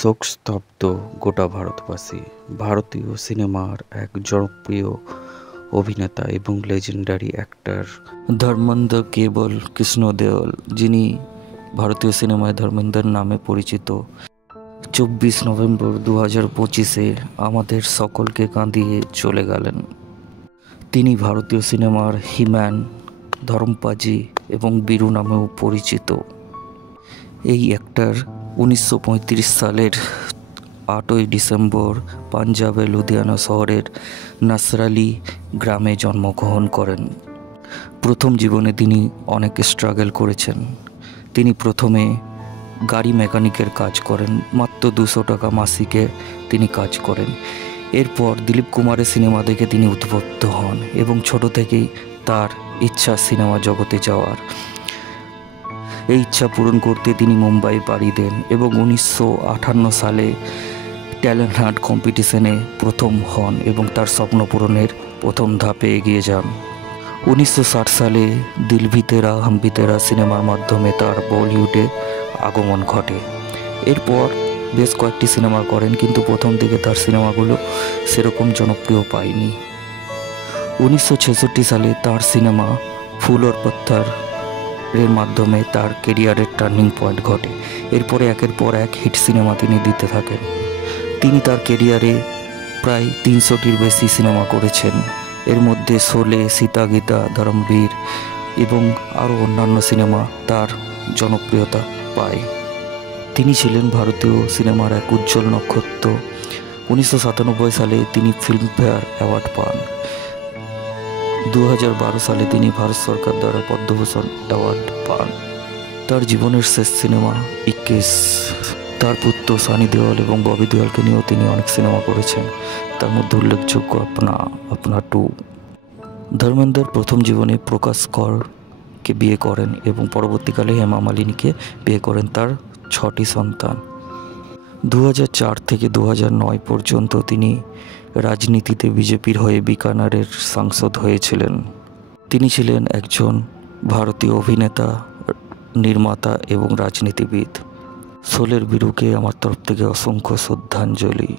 শোকস্তব্ধ গোটা ভারতবাসী। ভারতীয় সিনেমার এক জনপ্রিয় অভিনেতা এবং লেজেন্ডারি অ্যাক্টর ধর্মেন্দ্র কেবল কৃষ্ণ দেওল, যিনি ভারতীয় সিনেমায় ধর্মেন্দ্র নামে পরিচিত, 24 নভেম্বর 2025 আমাদের সকলকে কাঁদিয়ে চলে গেলেন। তিনি ভারতীয় সিনেমার হিম্যান, ধর্মপাজি এবং বীরু নামেও পরিচিত। এই অ্যাক্টর 1935 সালের 8ই ডিসেম্বর পাঞ্জাবের লুধিয়ানা শহরের নাসরালি গ্রামে জন্মগ্রহণ করেন। প্রথম জীবনে তিনি অনেক স্ট্রাগল করেছেন। তিনি প্রথমে গাড়ি মেকানিকের কাজ করেন, মাত্র 200 টাকা মাসিকে তিনি কাজ করেন। এরপর দিলীপ কুমারের সিনেমা দেখে তিনি উদ্বুদ্ধ হন এবং ছোট থেকেই তার ইচ্ছা সিনেমা জগতে যাওয়ার। এই ইচ্ছা পূরণ করতে তিনি মুম্বাই পাড়ি দেন এবং 1958 সালে ট্যালেন্ট হান্ট কম্পিটিশনে প্রথম হন এবং তার স্বপ্ন পূরণের প্রথম ধাপে এগিয়ে যান। 1960 সালে দিল ভি তেরা হাম ভি তেরা সিনেমার মাধ্যমে তার বলিউডে আগমন ঘটে। এরপর বেশ কয়েকটি সিনেমা করেন, কিন্তু প্রথম দিকে তার সিনেমাগুলো সেরকম জনপ্রিয় পায়নি। 1966 সালে তার সিনেমা ফুল और पत्थर এর মাধ্যমে তার কেরিয়ারের টার্নিং পয়েন্ট ঘটে। এরপরে একের পর এক হিট সিনেমা তিনি দিতে থাকেন। তিনি তার কেরিয়ারে প্রায় 300টির বেশি সিনেমা করেছেন। এর মধ্যে শোলে, সীতা গীতা, ধর্মবীর এবং আরও অন্যান্য সিনেমা তার জনপ্রিয়তা পায়। তিনি ছিলেন ভারতীয় সিনেমার এক উজ্জ্বল নক্ষত্র। 1997 সালে তিনি ফিল্মফেয়ার অ্যাওয়ার্ড পান। 2012 সালে তিনি ভারত সরকার দ্বারা পদ্মভূষণ অ্যাওয়ার্ড পান। তার জীবনের শেষ সিনেমা 21। তার পুত্র সানি দেওল এবং ববি দেওলকে নিয়েও তিনি অনেক সিনেমা করেছেন, তার মধ্যে উল্লেখযোগ্য আপনা 2। ধর্মেন্দ্র প্রথম জীবনে প্রকাশ করকে বিয়ে করেন এবং পরবর্তীকালে হেমা মালিনীকে বিয়ে করেন। তার 6টি সন্তান। 2004 থেকে 2009 পর্যন্ত তিনি রাজনীতিতে বিজেপির হয়ে বিকানেরের সাংসদ হয়েছিলেন। তিনি ছিলেন একজন ভারতীয় অভিনেতা, নির্মাতা এবং রাজনীতিবিদ। শোলের বীরুকে আমার তরফ থেকে অসংখ্য শ্রদ্ধাঞ্জলি।